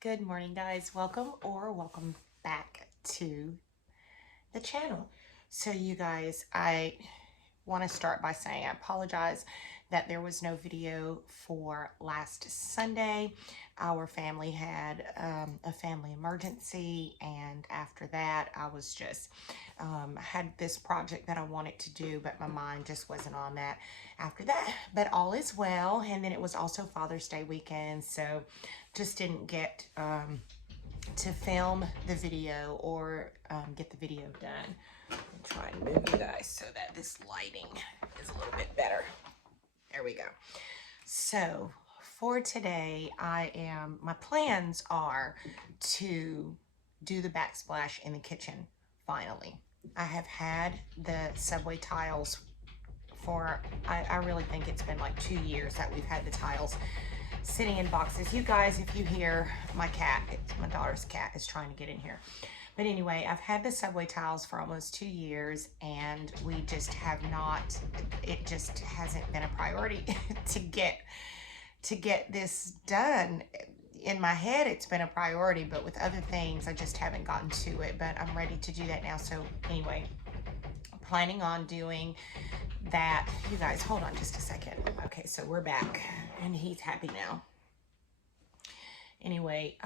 Good morning, guys. Welcome back to the channel. So you guys, I want to start by saying I apologize that there was no video for last Sunday. Our family had a family emergency, and after that I was just had this project that I wanted to do, but my mind just wasn't on that after that. But all is well. And then it was also Father's Day weekend, so just didn't get to film the video or get the video done. I'm trying to move you guys so that this lighting is a little bit better. There we go. So for today, my plans are to do the backsplash in the kitchen finally. I have had the subway tiles for, I really think it's been like 2 years that we've had the tiles sitting in boxes. You guys, if you hear my cat, my daughter's cat is trying to get in here. But anyway, I've had the subway tiles for almost 2 years, and we just have not, it just hasn't been a priority to get this done. In my head, it's been a priority, but with other things, I just haven't gotten to it. But I'm ready to do that now. So anyway, I'm planning on doing that. You guys, hold on just a second. Okay, so we're back, and he's happy now. Anyway,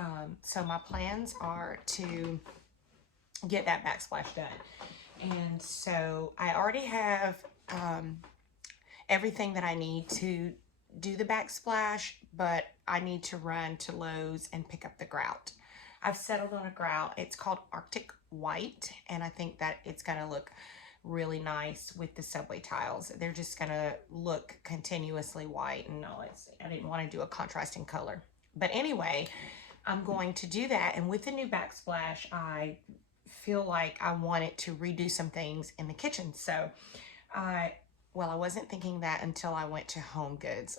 so my plans are to get that backsplash done. And so I already have everything that I need to do the backsplash, but I need to run to Lowe's and pick up the grout. I've settled on a grout. It's called Arctic White, and I think that it's gonna look really nice with the subway tiles. They're just gonna look continuously white, and no, I didn't want to do a contrasting color. But anyway, I'm going to do that, and with the new backsplash, I feel like I wanted to redo some things in the kitchen. So I wasn't thinking that until I went to Home Goods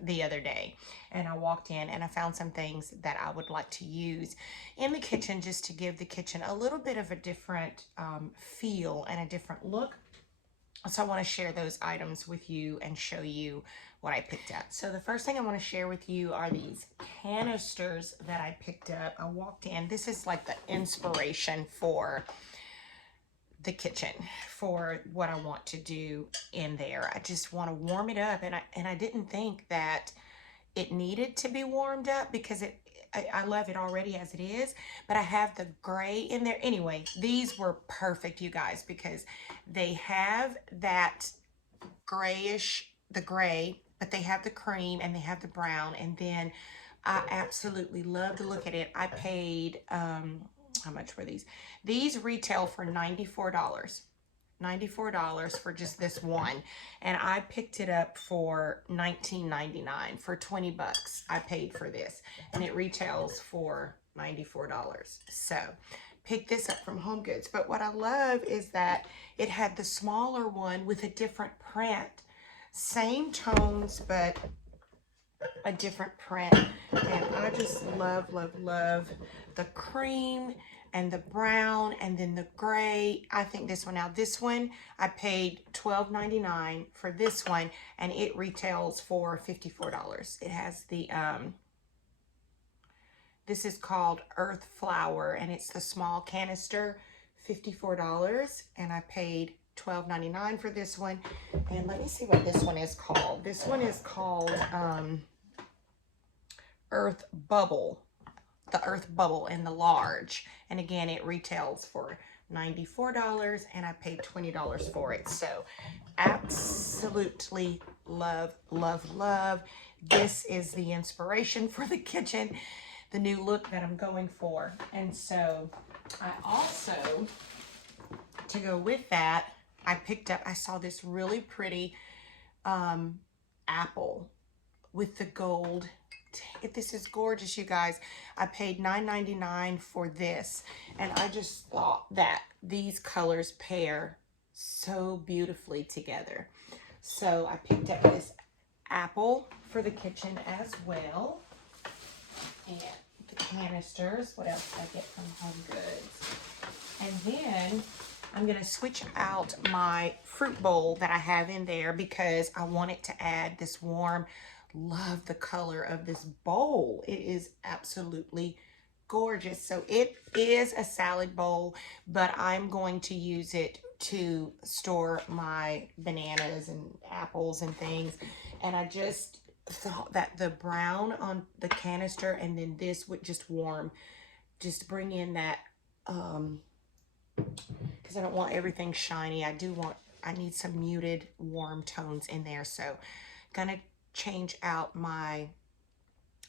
the other day, and I walked in and I found some things that I would like to use in the kitchen just to give the kitchen a little bit of a different feel and a different look. So I want to share those items with you and show you what I picked up. So the first thing I want to share with you are these canisters that I picked up. I walked in. This is like the inspiration for the kitchen for what I want to do in there. I just want to warm it up, and I didn't think that it needed to be warmed up because I love it already as it is, but I have the gray in there. Anyway, these were perfect, you guys, because they have that grayish, the gray, but they have the cream and they have the brown, and then I absolutely love to look at it. I paid, how much were these? These retail for $94. $94 for just this one, and I picked it up for $19.99. For 20 bucks I paid for this, and it retails for $94. So pick this up from Home Goods. But what I love is that it had the smaller one with a different print, same tones but a different print, and I just love the cream and the brown and then the gray. I think this one, now this one I paid $12.99 for this one, and it retails for $54. It has the this is called Earth Flower, and it's the small canister, $54, and I paid $12.99 for this one. And let me see what this one is called. This one is called Earth Bubble, the Earth Bubble in the large, and again it retails for $94, and I paid $20 for it. So absolutely love this. Is the inspiration for the kitchen, the new look that I'm going for. And so I also, to go with that, I saw this really pretty apple with the gold. This is gorgeous, you guys. I paid $9.99 for this, and I just thought that these colors pair so beautifully together. So I picked up this apple for the kitchen as well, and the canisters. What else did I get from Home Goods? And then I'm going to switch out my fruit bowl that I have in there because I want it to add this warm love the color of this bowl. It is absolutely gorgeous. So it is a salad bowl, but I'm going to use it to store my bananas and apples and things. And I just thought that the brown on the canister and then this would just warm, just bring in that, because I don't want everything shiny. I need some muted warm tones in there. So gonna change out my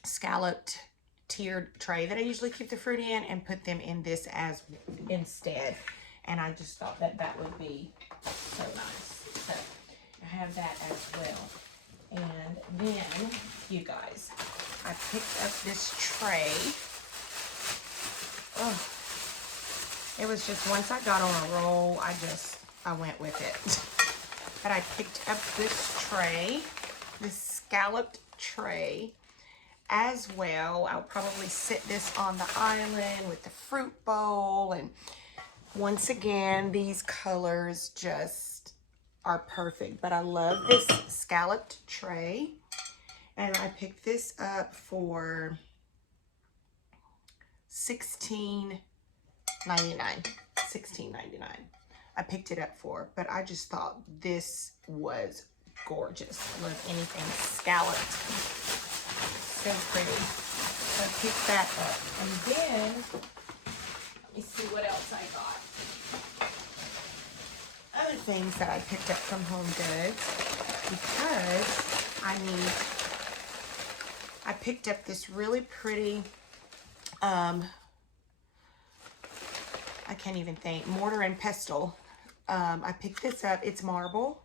scalloped tiered tray that I usually keep the fruit in and put them in this as instead. And I just thought that that would be so nice. So I have that as well. And then, you guys, I picked up this tray. Oh, it was just, once I got on a roll, I went with it. But I picked up this tray, this scalloped tray as well. I'll probably sit this on the island with the fruit bowl. And once again, these colors just are perfect. But I love this scalloped tray. And I picked this up for $16.99. $16.99. I picked it up for, but I just thought this was gorgeous. I love anything scalloped. So pretty. So I picked that up. And then, let me see what else I got. Other things that I picked up from Home Goods, because I picked up this really pretty, I can't even think, mortar and pestle. I picked this up. It's marble,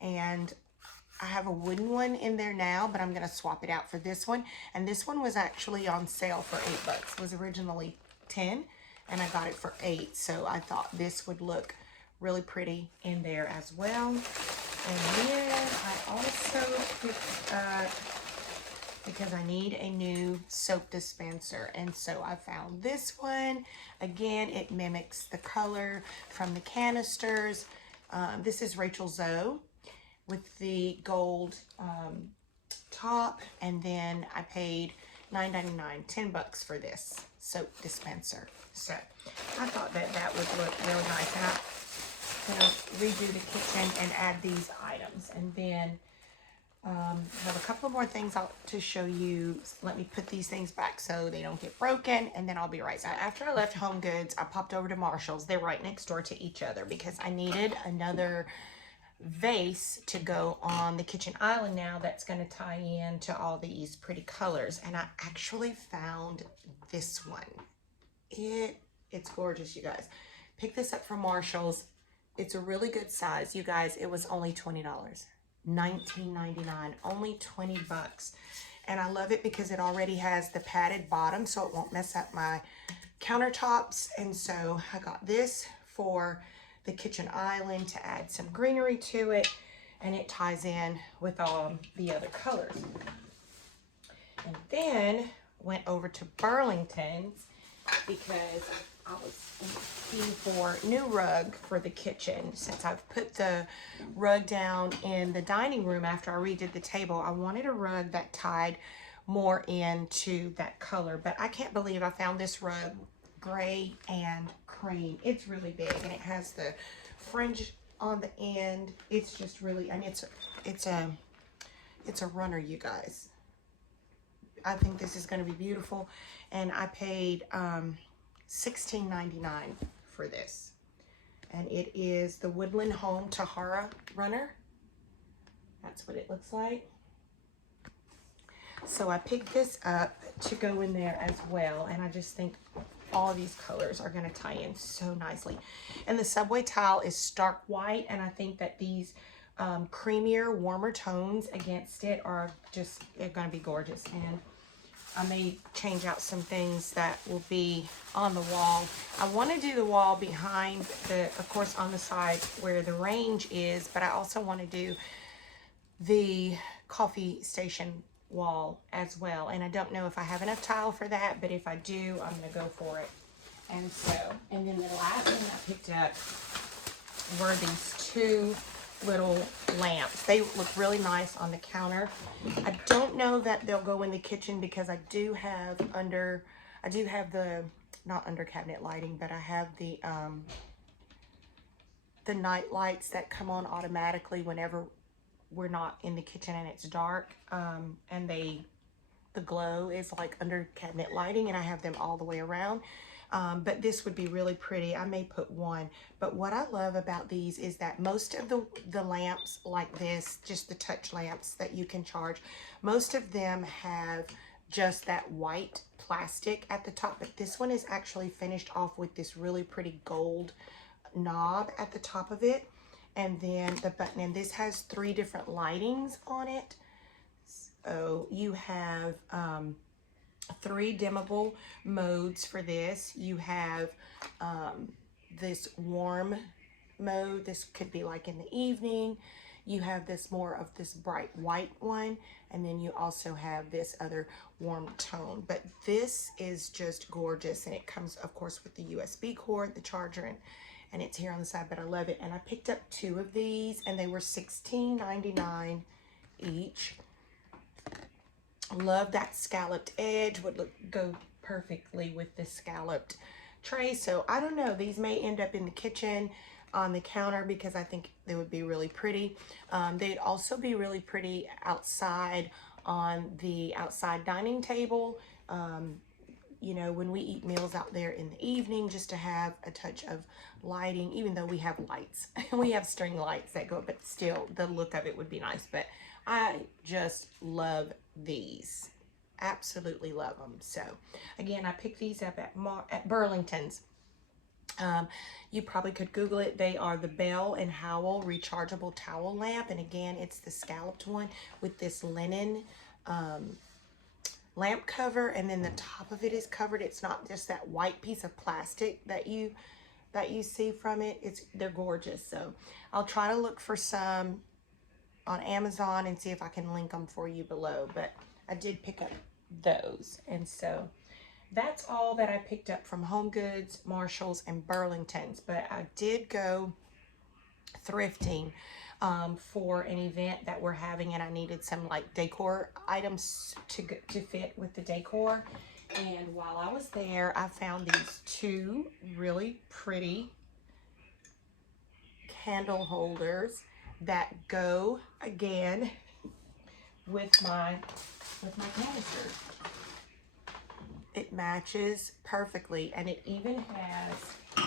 and I have a wooden one in there now, but I'm going to swap it out for this one. And this one was actually on sale for $8. It was originally 10, and I got it for 8. So I thought this would look really pretty in there as well. And then I also picked up, because I need a new soap dispenser, and so I found this one. Again, it mimics the color from the canisters. This is Rachel Zoe with the gold top, and then I paid $9.99, $10 for this soap dispenser. So I thought that that would look really nice, and I'm gonna redo the kitchen and add these items. And then I have a couple of more things to show you. Let me put these things back so they don't get broken, and then I'll be right back. After I left Home Goods, I popped over to Marshall's. They're right next door to each other because I needed another vase to go on the kitchen island now that's going to tie in to all these pretty colors. And I actually found this one. It's gorgeous, you guys. Pick this up from Marshall's. It's a really good size, you guys. It was only $20. $19.99, only $20. And I love it because it already has the padded bottom, so it won't mess up my countertops. And so I got this for the kitchen island to add some greenery to it, and it ties in with all the other colors. And then went over to Burlington's because I was looking for new rug for the kitchen. Since I've put the rug down in the dining room after I redid the table, I wanted a rug that tied more into that color. But I can't believe I found this rug, gray and cream. It's really big, and it has the fringe on the end. It's just really, I mean, it's a runner, you guys. I think this is going to be beautiful, and I paid $16.99 for this, and it is the Woodland Home Tahara runner. That's what it looks like. So I picked this up to go in there as well, and I just think all of these colors are going to tie in so nicely. And the subway tile is stark white, and I think that these creamier, warmer tones against it are just, they're going to be gorgeous. And I may change out some things that will be on the wall. I want to do the wall behind the, of course, on the side where the range is, but I also want to do the coffee station wall as well. And I don't know if I have enough tile for that, but if I do, I'm going to go for it. And so, and then the last thing I picked up were these two little lamps. They look really nice on the counter. I don't know that they'll go in the kitchen because I do have the, not under cabinet lighting, but I have the night lights that come on automatically whenever we're not in the kitchen and it's dark. And the glow is like under cabinet lighting, and I have them all the way around. But this would be really pretty. I may put one. But what I love about these is that most of the lamps like this, just the touch lamps that you can charge, most of them have just that white plastic at the top. But this one is actually finished off with this really pretty gold knob at the top of it. And then the button. And this has 3 different lightings on it. So you have 3 dimmable modes for this. You have this warm mode. This could be like in the evening. You have this more of this bright white one. And then you also have this other warm tone. But this is just gorgeous. And it comes, of course, with the USB cord, the charger, and it's here on the side. But I love it. And I picked up 2 of these, and they were $16.99 each. Love that scalloped edge. Would go perfectly with this scalloped tray. So I don't know, these may end up in the kitchen on the counter because I think they would be really pretty. They'd also be really pretty outside on the outside dining table. You know, when we eat meals out there in the evening, just to have a touch of lighting, even though we have lights. We have string lights that go, but still the look of it would be nice. But I just love these. Absolutely love them. So again, I picked these up at Burlington's. You probably could Google it. They are the Bell and Howell rechargeable towel lamp. And again, it's the scalloped one with this linen lamp cover, and then the top of it is covered. It's not just that white piece of plastic that you see from it. They're gorgeous. So I'll try to look for some on Amazon and see if I can link them for you below. But I did pick up those. And so that's all that I picked up from Home Goods, Marshalls, and Burlington's. But I did go thrifting for an event that we're having, and I needed some like decor items to fit with the decor. And while I was there, I found these 2 really pretty candle holders that go again with my canister. It matches perfectly, and it even has,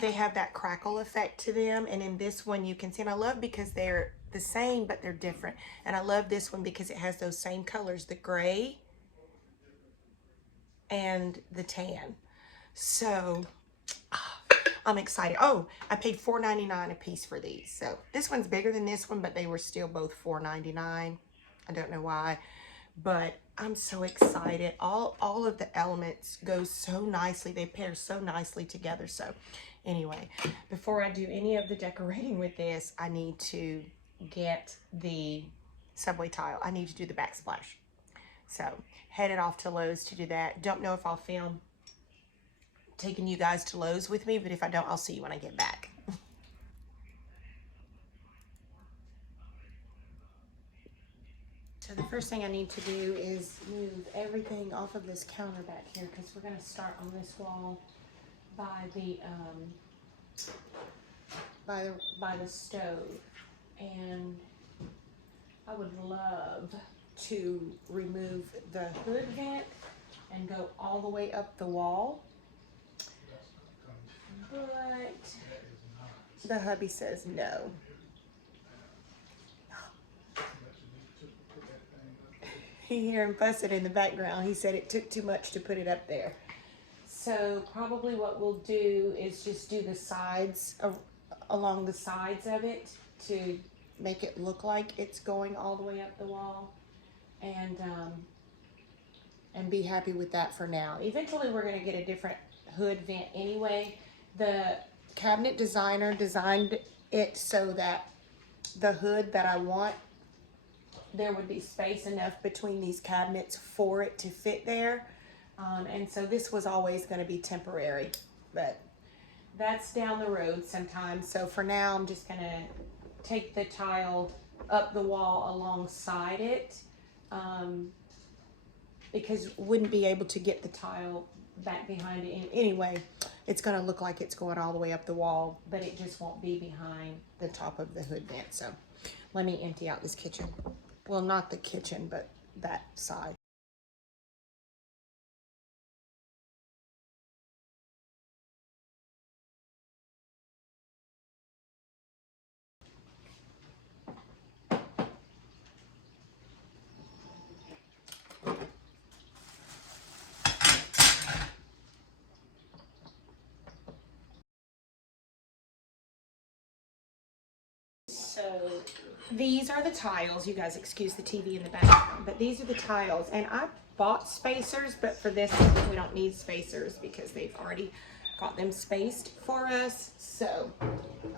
they have that crackle effect to them. And in this one you can see, and I love because they're the same but they're different. And I love this one because it has those same colors, the gray and the tan. So I'm excited. Oh, I paid $4.99 a piece for these. So this one's bigger than this one, but they were still both $4.99. I don't know why, but I'm so excited. All of the elements go so nicely. They pair so nicely together. So anyway, before I do any of the decorating with this, I need to get the subway tile. I need to do the backsplash. So headed off to Lowe's to do that. Don't know if I'll film taking you guys to Lowe's with me, but if I don't, I'll see you when I get back. So the first thing I need to do is move everything off of this counter back here, because we're going to start on this wall by the stove. And I would love to remove the hood vent and go all the way up the wall, but the hubby says no. You hear him fussing in the background. He said it took too much to put it up there. So probably what we'll do is just do the sides, along the sides of it, to make it look like it's going all the way up the wall, and be happy with that for now. Eventually we're going to get a different hood vent anyway. The cabinet designer designed it so that the hood that I want, there would be space enough between these cabinets for it to fit there. And so this was always going to be temporary, but that's down the road sometime. So for now, I'm just going to take the tile up the wall alongside it, because wouldn't be able to get the tile back behind it. And anyway, it's gonna look like it's going all the way up the wall, but it just won't be behind the top of the hood vent. So let me empty out this kitchen. Well, not the kitchen, but that side. So these are the tiles. You guys excuse the TV in the background, but these are the tiles. And I bought spacers, but for this we don't need spacers because they've already got them spaced for us. So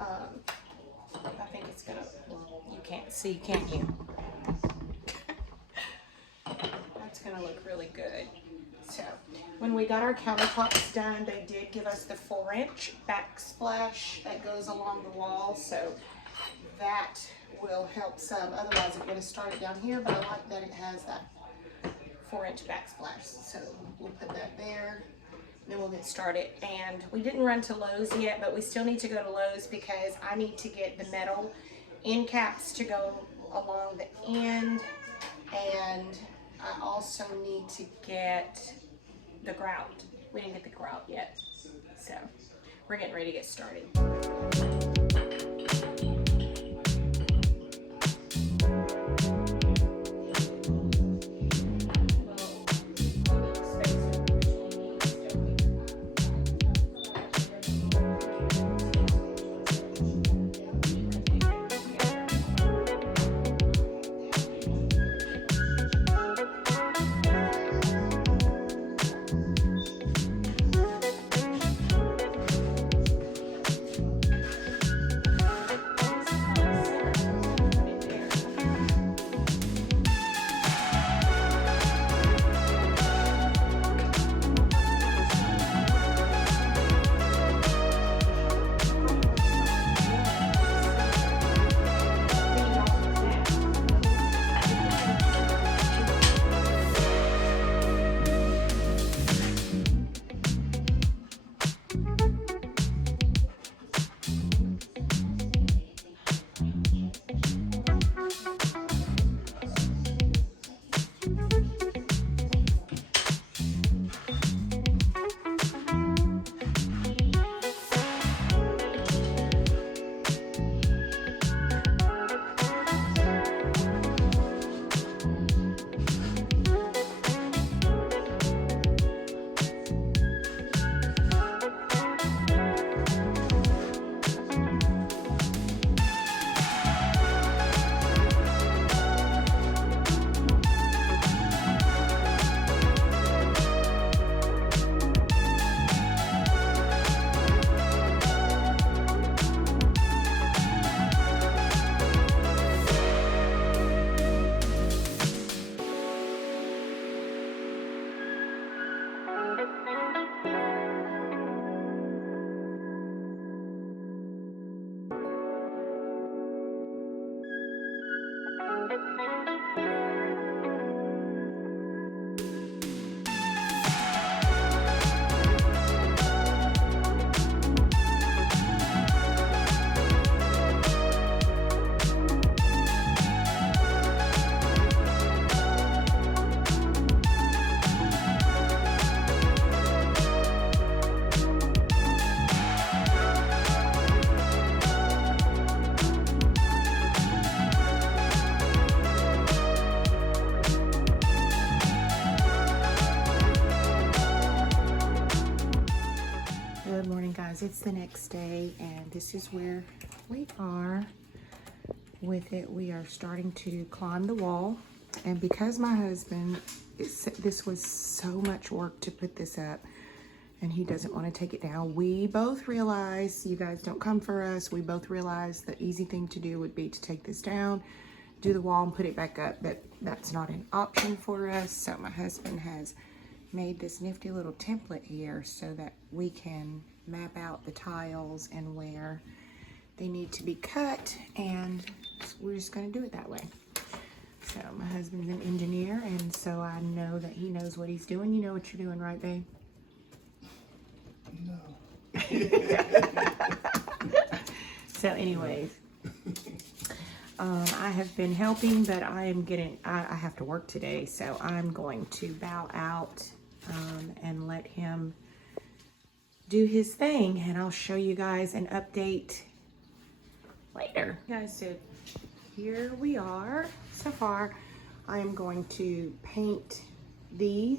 I think it's gonna, well, you can't see, can you? That's gonna look really good. So when we got our countertops done, they did give us the 4-inch backsplash that goes along the wall. So that will help some. Otherwise I'm going to start it down here, but I like that it has that 4-inch backsplash. So we'll put that there, and then we'll get started. And we didn't run to Lowe's yet, but we still need to go to Lowe's because I need to get the metal end caps to go along the end, and I also need to get the grout. We didn't get the grout yet, so we're getting ready to get started. Good morning, guys. It's the next day, and this is where we are with it. We are starting to climb the wall, and because my husband, this was so much work to put this up, and he doesn't want to take it down. We both realize, you guys don't come for us, we both realize the easy thing to do would be to take this down, do the wall, and put it back up, but that's not an option for us. So my husband has made this nifty little template here so that we can map out the tiles and where they need to be cut, and we're just gonna do it that way. So my husband's an engineer, and so I know that he knows what he's doing. You know what you're doing, right, babe? No. So anyways, I have been helping, but I have to work today, so I'm going to bow out and let him do his thing, and I'll show you guys an update later. Guys, so here we are. So far, I am going to paint the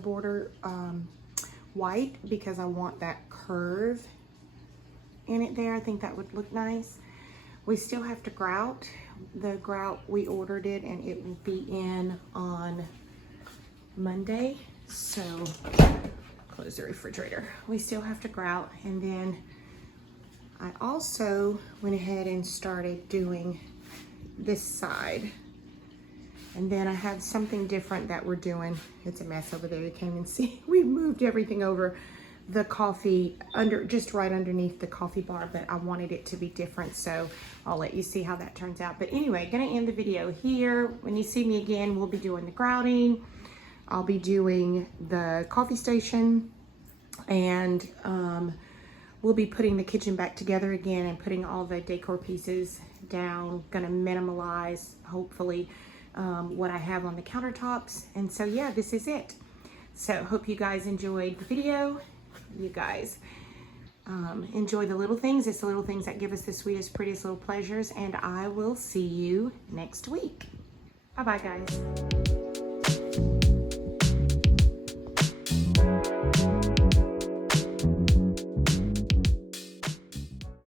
border white because I want that curve in it there. I think that would look nice. We still have to grout. The grout, we ordered it and it will be in on Monday. So close the refrigerator. We still have to grout, and then I also went ahead and started doing this side. And then I have something different that we're doing. It's a mess over there. You can't even see. We moved everything over the coffee just right underneath the coffee bar, but I wanted it to be different, so I'll let you see how that turns out. But anyway, gonna end the video here. When you see me again, we'll be doing the grouting. I'll be doing the coffee station, and we'll be putting the kitchen back together again and putting all the decor pieces down. Gonna minimalize, hopefully, what I have on the countertops. And so yeah, this is it. So hope you guys enjoyed the video. You guys enjoy the little things. It's the little things that give us the sweetest, prettiest little pleasures, and I will see you next week. Bye bye, guys.